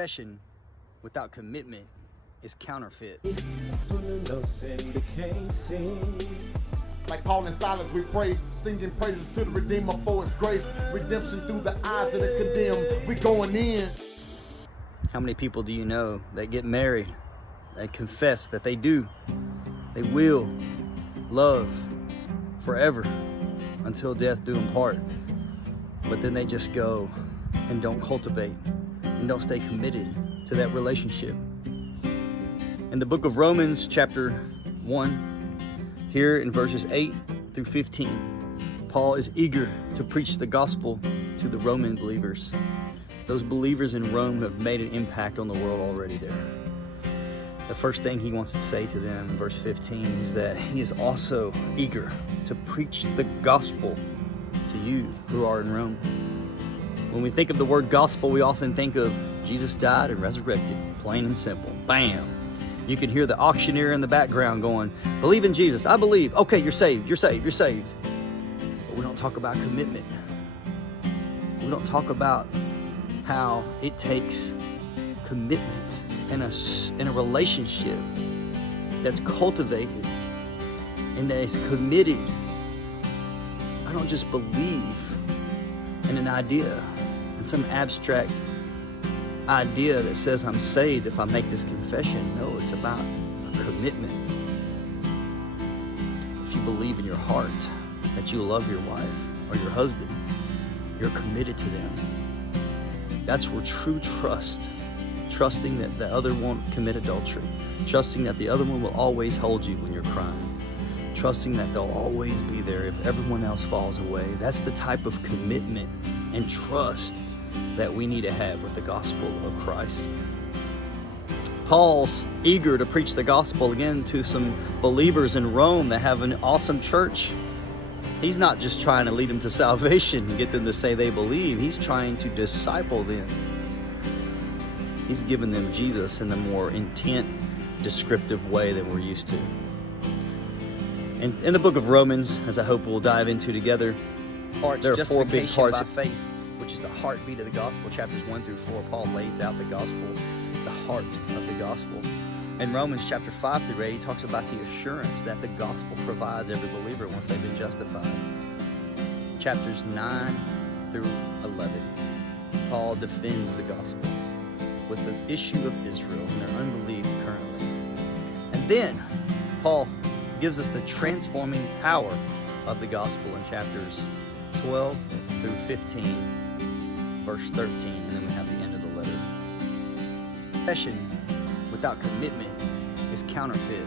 Confession without commitment is counterfeit. Like Paul and Silas, we pray, singing praises to the Redeemer for his grace, redemption through the eyes of the condemned. We going in. How many people do you know that get married, that confess that they will love forever until death do them part, but then they just go and don't cultivate and don't stay committed to that relationship? In the book of Romans chapter 1, here in verses 8 through 15, Paul is eager to preach the gospel to the Roman believers. Those believers in Rome have made an impact on the world already there. The first thing he wants to say to them in verse 15 is that he is also eager to preach the gospel to you who are in Rome. When we think of the word gospel, we often think of Jesus died and resurrected, plain and simple. Bam! You can hear the auctioneer in the background going, believe in Jesus, I believe. Okay, you're saved, you're saved, you're saved. But we don't talk about commitment. We don't talk about how it takes commitment in a relationship that's cultivated and that is committed. I don't just believe in an idea, in some abstract idea that says I'm saved if I make this confession. No, it's about a commitment. If you believe in your heart that you love your wife or your husband, you're committed to them. That's where true trust, trusting that the other won't commit adultery, trusting that the other one will always hold you when you're crying, trusting that they'll always be there if everyone else falls away. That's the type of commitment and trust that we need to have with the gospel of Christ. Paul's eager to preach the gospel again to some believers in Rome that have an awesome church. He's not just trying to lead them to salvation and get them to say they believe. He's trying to disciple them. He's given them Jesus in a more intent, descriptive way than we're used to. And in the book of Romans, as I hope we'll dive into together, there are four big parts of faith, which is the heartbeat of the gospel. Chapters 1 through 4, Paul lays out the gospel, the heart of the gospel. In Romans chapter 5 through 8, he talks about the assurance that the gospel provides every believer once they've been justified. Chapters 9 through 11, Paul defends the gospel with the issue of Israel and their unbelief currently. And then Paul gives us the transforming power of the gospel in chapters 12 through 15, verse 13, and then we have the end of the letter. Confession without commitment is counterfeit.